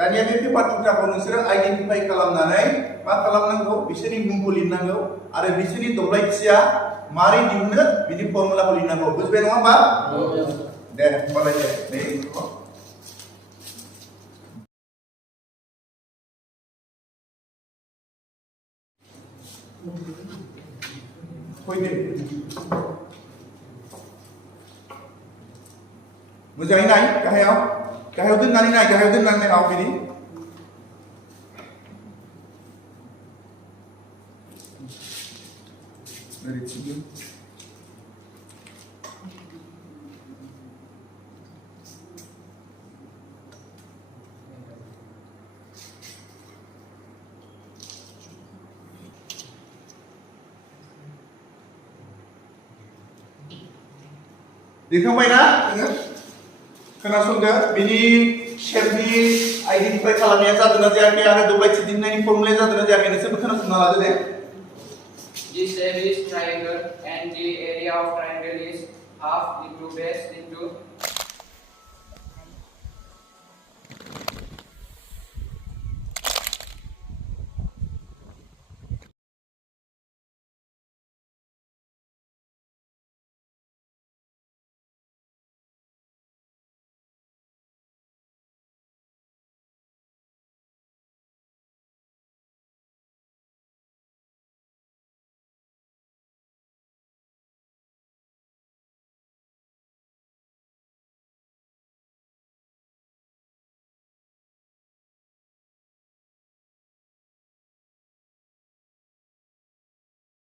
दानिया बे पेपार थुख्राखौ नोंसोरो आइडेन्टिफाइ खालामनानै मा खालामनांगौ बिसोरनि मुंखौ लिरनांगौ आरो बिसोरनि दब्लायथिया मारै दिहुनो बिनि फर्मुलाखौ लिरनांगौ बुजिबाय नङा होमबा दे होमबालाय दे नै फैदो मोजाङै नाय गाहायाव दोननानै नाय गाहायाव दोननानै नाय बिनि ओरैथिंबो लिरखांबायना नोङो खोनासंदो बिनि शेपनि आइडेन्टिफाइ खालामनाया जादोंना जायाखै आरो दब्लायथि दिहुननायनि फर्मुलाया जादोंना जायाखै नोंसोरबो खोनासंना लादो दे This shape is triangle and the area of triangle is half into base into